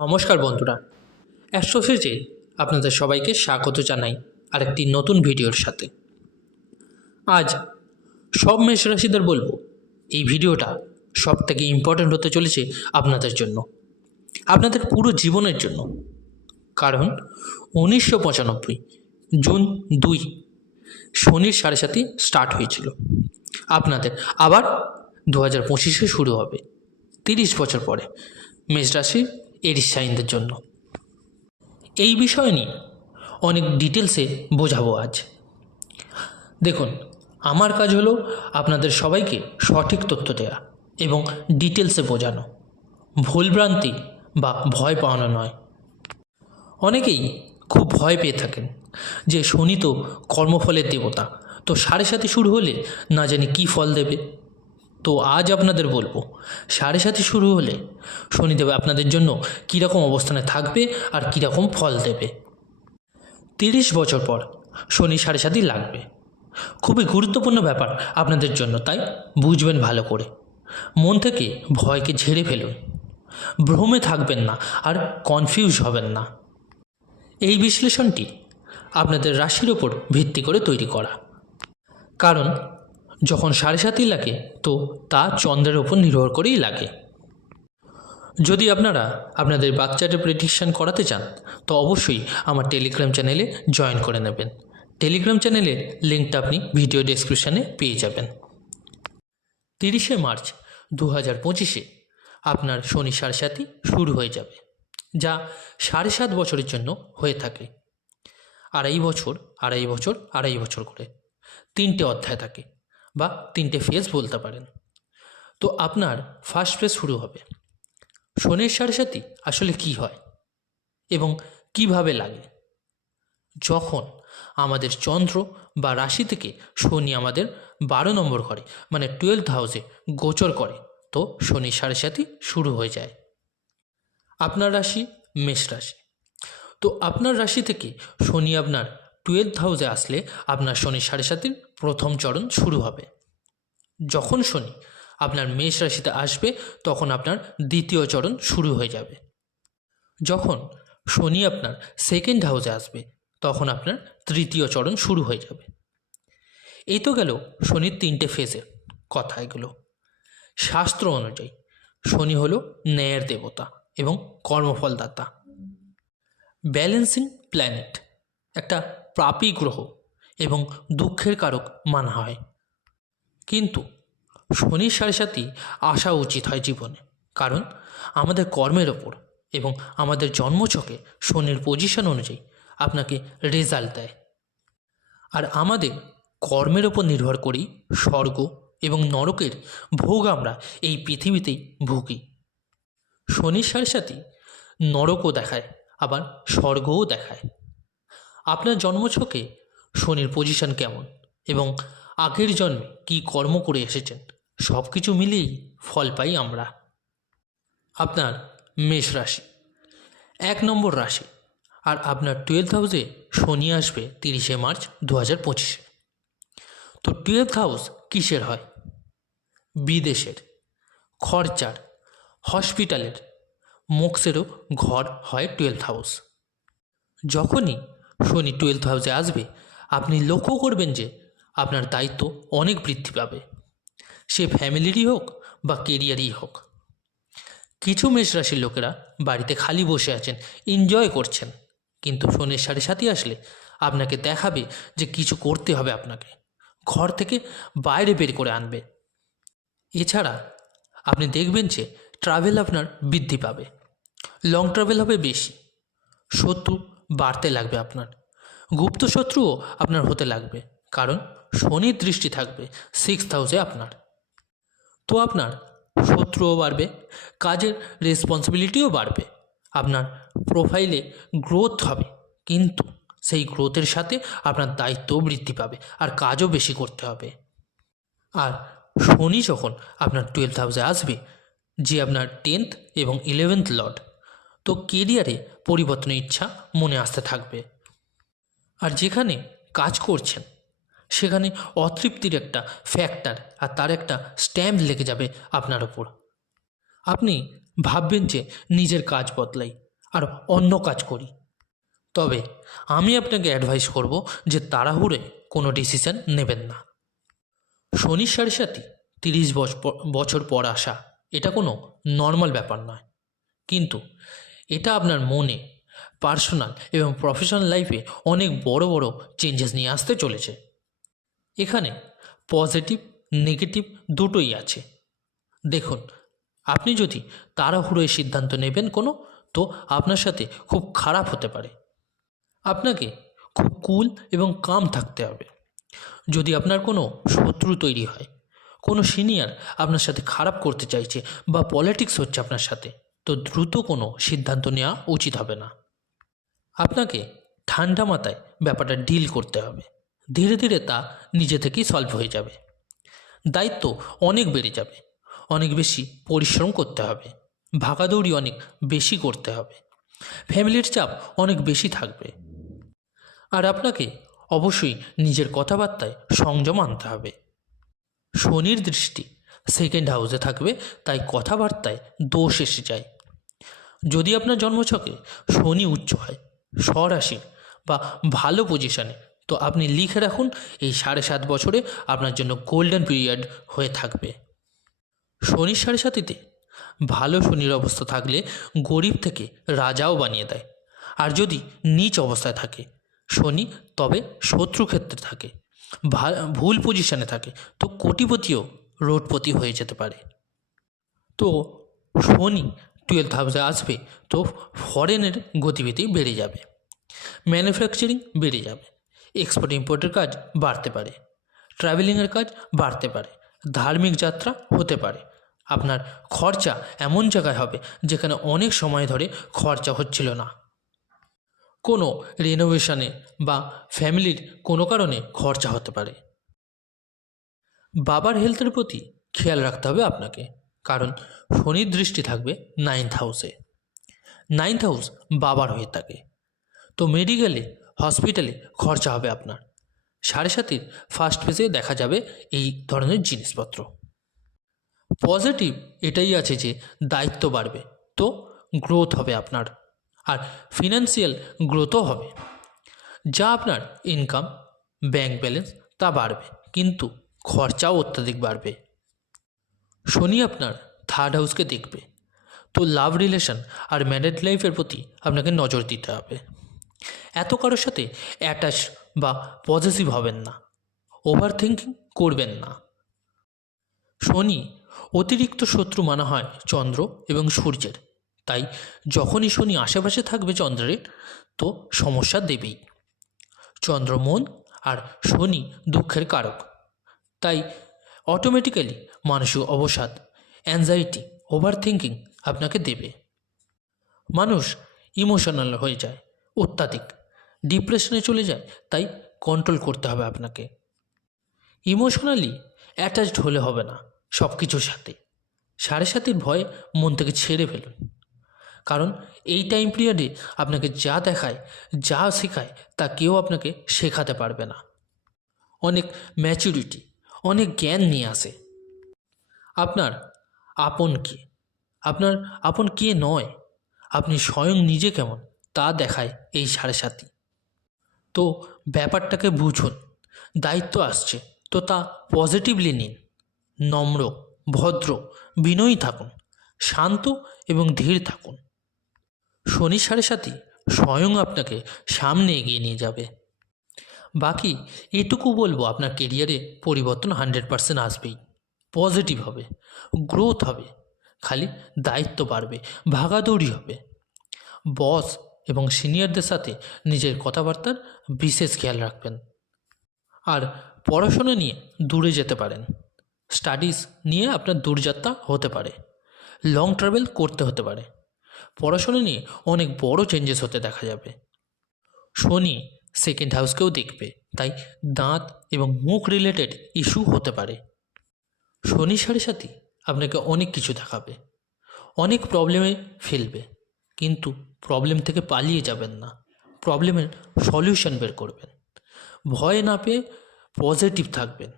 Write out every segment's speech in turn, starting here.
নমস্কার বন্ধুরা, অ্যাস্ট্রোসেজে আপনাদের সবাইকে স্বাগত জানাই আরেকটি নতুন ভিডিওর সাথে। আজ সব মেষ রাশিদের বলবো, এই ভিডিওটা সব থেকে ইম্পর্ট্যান্ট হতে চলেছে আপনাদের জন্য, আপনাদের পুরো জীবনের জন্য। কারণ 1995 জুন 2 শনির 7.5 স্টার্ট হয়েছিল। আপনাদের আবার 2025 শুরু হবে 30 বছর পরে মেষ রাশির এরিস সাইনদের জন্য। এই বিষয় নিয়ে অনেক ডিটেলসে বোঝাবো আজ। দেখুন, আমার কাজ হলো আপনাদের সবাইকে সঠিক তথ্য দেওয়া এবং ডিটেলসে বোঝানো, ভুলভ্রান্তি বা ভয় পাওয়ানো নয়। অনেকেই খুব ভয় পেয়ে থাকেন যে শনি তো কর্মফলের দেবতা, তো 7.5 শুরু হলে না জানি কী ফল দেবে। তো আজ আপনাদের বলবো 7.5 শুরু হলে শনিদেব আপনাদের জন্য কীরকম অবস্থানে থাকবে আর কীরকম ফল দেবে। 30 বছর পর শনি 7.5 লাগবে, খুবই গুরুত্বপূর্ণ ব্যাপার আপনাদের জন্য, তাই বুঝবেন ভালো করে। মন থেকে ভয়কে ঝেড়ে ফেলুন, ভ্রমে থাকবেন না আর কনফিউজ হবেন না। এই বিশ্লেষণটি আপনাদের রাশির ওপর ভিত্তি করে তৈরি করা, কারণ যখন 7.5 লাগে তো তা চন্দ্রের ওপর নির্ভর করেই লাগে। যদি আপনারা আপনাদের বাচ্চাদের প্রেডিকশান করাতে চান তো অবশ্যই আমার টেলিগ্রাম চ্যানেলে জয়েন করে নেবেন। টেলিগ্রাম চ্যানেলের লিঙ্কটা আপনি ভিডিও ডেসক্রিপশানে পেয়ে যাবেন। 30শে মার্চ 2025 আপনার শনি 7.5 শুরু হয়ে যাবে, যা 7.5 বছরের জন্য হয়ে থাকে। আড়াই বছর করে 3টে অধ্যায় থাকে বা 3টে ফেজ বলতে পারেন। তো আপনার ফার্স্ট ফেজ শুরু হবে। শনির 7.5 আসলে কি হয় এবং কিভাবে লাগে? যখন আমাদের চন্দ্র বা রাশি থেকে শনি আমাদের 12 নম্বর ঘরে মানে 12th হাউসে গোচর করে, তো শনি 7.5 শুরু হয়ে যায়। আপনার রাশি মেষ রাশি, তো আপনার রাশি থেকে শনি আপনার 12th হাউসে আসলে আপনার শনি 7.5 প্রথম চরণ শুরু হবে। যখন শনি আপনার মেষ রাশিতে আসবে তখন আপনার দ্বিতীয় চরণ শুরু হয়ে যাবে। যখন শনি আপনার সেকেন্ড হাউসে আসবে তখন আপনার তৃতীয় চরণ শুরু হয়ে যাবে। এই তো গেল শনির 3টে ফেজের কথা। এগুলো শাস্ত্র অনুযায়ী শনি হলো ন্যায়ের দেবতা এবং কর্মফলদাতা, ব্যালেন্সিং প্ল্যানেট, একটা পাপী গ্রহ এবং দুঃখের কারক মানা হয়। কিন্তু শনির 7.5 আসা উচিত হয় জীবনে, কারণ আমাদের কর্মের ওপর এবং আমাদের জন্মছকে শনির পজিশন অনুযায়ী আপনাকে রেজাল্ট দেয়। আর আমাদের কর্মের ওপর নির্ভর করেই স্বর্গ এবং নরকের ভোগ আমরা এই পৃথিবীতেই ভুগি। শনির 7.5 নরকও দেখায় আবার স্বর্গও দেখায়। আপনার জন্মছকে শনির পজিশন কেমন এবং আগের জন্মে কী কর্ম করে এসেছেন সব কিছু মিলিয়েই ফল পাই আমরা। আপনার মেষ রাশি 1 নম্বর রাশি, আর আপনার 12th হাউসে শনি আসবে 30শে মার্চ 2025। তো 12th হাউস কিসের হয়? বিদেশের, খরচার, হসপিটালের, মোক্ষেরও ঘর হয় 12th হাউস। যখনই শনি 12th হাউসে আসবে আপনি লক্ষ্য করবেন যে আপনার দায়িত্ব অনেক বৃদ্ধি পাবে, সে ফ্যামিলিরই হোক বা কেরিয়ারই হোক। কিছু মেষ রাশির লোকেরা বাড়িতে খালি বসে আছেন, এনজয় করছেন, কিন্তু শনির 7.5 আসলে আপনাকে দেখাবে যে কিছু করতে হবে, আপনাকে ঘর থেকে বাইরে বের করে আনবে। এছাড়া আপনি দেখবেন যে ট্রাভেল আপনার বৃদ্ধি পাবে, লং ট্রাভেল হবে বেশি, শত্রু বাড়তে লাগবে, আপনার গুপ্ত শত্রুও আপনার হতে লাগবে, কারণ শনির দৃষ্টি থাকবে 6th হাউসে আপনার। তো আপনার শত্রুও বাড়বে, কাজের রেসপন্সিবিলিটিও বাড়বে, আপনার প্রোফাইলে গ্রোথ হবে, কিন্তু সেই গ্রোথের সাথে আপনার দায়িত্বও বৃদ্ধি পাবে আর কাজও বেশি করতে হবে। আর শনি যখন আপনার 12th হাউসে আসবে, যে আপনার 10th এবং 11th লর্ড, তো কেরিয়ারে পরিবর্তনের ইচ্ছা মনে আসতে থাকবে। আর যেখানে কাজ করছেন সেখানে অতৃপ্তির একটা ফ্যাক্টর আর তার একটা স্ট্যাম্প লেগে যাবে আপনার ওপর। আপনি ভাববেন যে নিজের কাজ বদলাই, আর অন্য কাজ করি। তবে আমি আপনাকে অ্যাডভাইস করব যে তাড়াহুড়ে কোনো ডিসিশন নেবেন না। শনির সাড়ে সাথে 30 বছর পর আসা এটা কোনো নর্মাল ব্যাপার নয়, কিন্তু এটা আপনার মনে, পার্সোনাল এবং প্রফেশনাল লাইফে অনেক বড় বড় চেঞ্জেস নিয়ে আসতে চলেছে। এখানে পজিটিভ নেগেটিভ দুটোই আছে। দেখুন, আপনি যদি তাড়াহুড়োয় সিদ্ধান্ত নেবেন কোনো, তো আপনার সাথে খুব খারাপ হতে পারে। আপনাকে খুব কুল এবং কাম থাকতে হবে। যদি আপনার কোনো শত্রু তৈরি হয়, কোনো সিনিয়র আপনার সাথে খারাপ করতে চাইছে বা পলিটিক্স হচ্ছে আপনার সাথে, তো দ্রুত কোনো সিদ্ধান্ত নেওয়া উচিত হবে না। আপনাকে ঠান্ডা মাথায় ব্যাপারটা ডিল করতে হবে। ধীরে ধীরে তা নিজে থেকেই সলভ হয়ে যাবে। দায়িত্ব অনেক বেড়ে যাবে, অনেক বেশি পরিশ্রম করতে হবে, ভাগাদৌড়ি অনেক বেশি করতে হবে, ফ্যামিলির চাপ অনেক বেশি থাকবে। আর আপনাকে অবশ্যই নিজের কথাবার্তায় সংযম আনতে হবে। শনির দৃষ্টি সেকেন্ড হাউসে থাকবে, তাই কথাবার্তায় দোষ এসে যায়। যদি আপনার জন্মছকে শনি উচ্চ হয়, স্বরাশি বা ভালো পজিশনে, তো আপনি লিখে রাখুন এই 7.5 বছরে আপনার জন্য গোল্ডেন পিরিয়ড হয়ে থাকবে। শনির 7.5-তে ভালো শনির অবস্থা থাকলে গরিব থেকে রাজাও বানিয়ে দেয়। আর যদি নীচ অবস্থায় থাকে শনি, তবে শত্রুক্ষেত্রে থাকে, ভুল পজিশনে থাকে, তো কোটিপতিও রোডপতি হয়ে যেতে পারে। তো শনি 12th হাউসে আসবে, তো ফরেনের গতিবিধি বেড়ে যাবে, ম্যানুফ্যাকচারিং বেড়ে যাবে, এক্সপোর্ট ইম্পোর্টের কাজ বাড়তে পারে, ট্রাভেলিংয়ের কাজ বাড়তে পারে, ধার্মিক যাত্রা হতে পারে। আপনার খরচা এমন জায়গায় হবে যেখানে অনেক সময় ধরে খরচা হচ্ছিল না। কোনো রিনোভেশনে বা ফ্যামিলির কোনো কারণে খরচা হতে পারে। বাবার হেলথের প্রতি খেয়াল রাখতে হবে আপনাকে, কারণ শনির দৃষ্টি থাকবে 9th হাউসে। 9th হাউস বাবার হয়ে থাকে, তো মেডিকেলে, হসপিটালে খরচা হবে আপনার। 7.5-এর ফার্স্ট ফেজে দেখা যাবে এই ধরনের জিনিসপত্র। পজিটিভ এটাই আছে যে দায়িত্ব বাড়বে, তো গ্রোথ হবে আপনার, আর ফিনান্সিয়াল গ্রোথও হবে। যা আপনার ইনকাম, ব্যাংক ব্যালেন্স তা বাড়বে, কিন্তু খরচাও অত্যাধিক বাড়বে। শনি আপনার 3rd হাউসকে দেখবে, তো লাভ রিলেশন আর ম্যারিড লাইফের প্রতি আপনাকে নজর দিতে হবে। এত কারোর সাথে অ্যাটাচ বা পজিটিভ হবেন না, ওভার থিঙ্কিং করবেন না। শনি অতিরিক্ত শত্রু মানা হয় চন্দ্র এবং সূর্যের, তাই যখনই শনি আশেপাশে থাকবে চন্দ্রের, তো সমস্যা দেবেই। চন্দ্র মন আর শনি দুঃখের কারক, তাই অটোমেটিক্যালি মানসিক অবসাদ, অ্যাংজাইটি, ওভার থিঙ্কিং আপনাকে দেবে। মানুষ ইমোশনাল হয়ে যায়, অত্যাধিক ডিপ্রেশনে চলে যায়, তাই কন্ট্রোল করতে হবে আপনাকে। ইমোশনালি অ্যাটাচড হলে হবে না সব কিছুর সাথে। 7.5-এর ভয় মন থেকে ছেড়ে ফেলুন, কারণ এই টাইম পিরিয়ডে আপনাকে যা দেখায়, যা শেখায়, তা কেউ আপনাকে শেখাতে পারবে না। অনেক ম্যাচুরিটি, অনেক জ্ঞান নিয়ে আসে। আপনার আপন কে, আপনার আপন কে নয়, আপনি স্বয়ং নিজে কেমন তা দেখায় এই 7.5। তো ব্যাপারটাকে বুঝুন, দায়িত্ব আসছে তো তা পজিটিভলি নিন। নম্র, ভদ্র, বিনয়ী থাকুন, শান্ত এবং ধীর থাকুন। শনি 7.5 স্বয়ং আপনাকে সামনে এগিয়ে নিয়ে যাবে। বাকি এটুকু বলবো, আপনার কেরিয়ারে পরিবর্তন 100% আসবেই, পজিটিভ হবে, গ্রোথ হবে, খালি দায়িত্ব বাড়বে, ভাগাদৌড়ি হবে। বস এবং সিনিয়রদের সাথে নিজের কথাবার্তার বিশেষ খেয়াল রাখবেন। আর পড়াশোনা নিয়ে দূরে যেতে পারেন, স্টাডিজ নিয়ে আপনার দূরযাত্রা হতে পারে, লং ট্রাভেল করতে হতে পারে। পড়াশোনা নিয়ে অনেক বড় চেঞ্জেস হতে দেখা যাবে। শনি 2nd হাউসকেও দেখবে, তাই দাঁত এবং মুখ রিলেটেড ইস্যু হতে পারে। শনি 7.5 আপনাকে অনেক কিছু দেখাবে, অনেক প্রবলেমে ফেলবে, কিন্তু প্রবলেম থেকে পালিয়ে যাবেন না, প্রবলেমের সলিউশন বের করবেন। ভয় না পেয়ে পজিটিভ থাকবেন।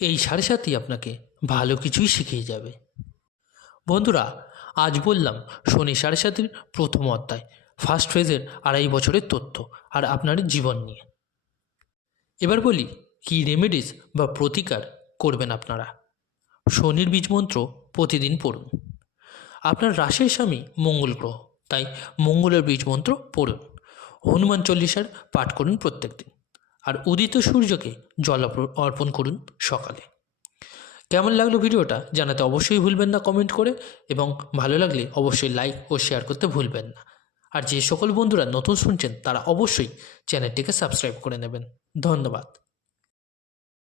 এই 7.5 আপনাকে ভালো কিছুই শিখিয়ে যাবে। বন্ধুরা, আজ বললাম শনি 7.5-এর প্রথম অধ্যায়, ফার্স্ট ফেজের 2.5 বছরের তথ্য আর আপনার জীবন নিয়ে। এবার বলি কী রেমেডিস বা প্রতিকার করবেন আপনারা। শনির বীজমন্ত্র প্রতিদিন পড়ুন। আপনার রাশির স্বামী মঙ্গল গ্রহ, তাই মঙ্গলের বীজমন্ত্র পড়ুন। হনুমান চল্লিশার পাঠ করুন প্রত্যেক দিন। আর উদিত সূর্যকে জল অর্পণ করুন সকালে। কেমন লাগলো ভিডিওটা জানাতে অবশ্যই ভুলবেন না কমেন্ট করে, এবং ভালো লাগলে অবশ্যই লাইক ও শেয়ার করতে ভুলবেন না। আর যে সকল বন্ধুরা নতুন শুনছেন তারা অবশ্যই চ্যানেলটিকে সাবস্ক্রাইব করে নেবেন। ধন্যবাদ।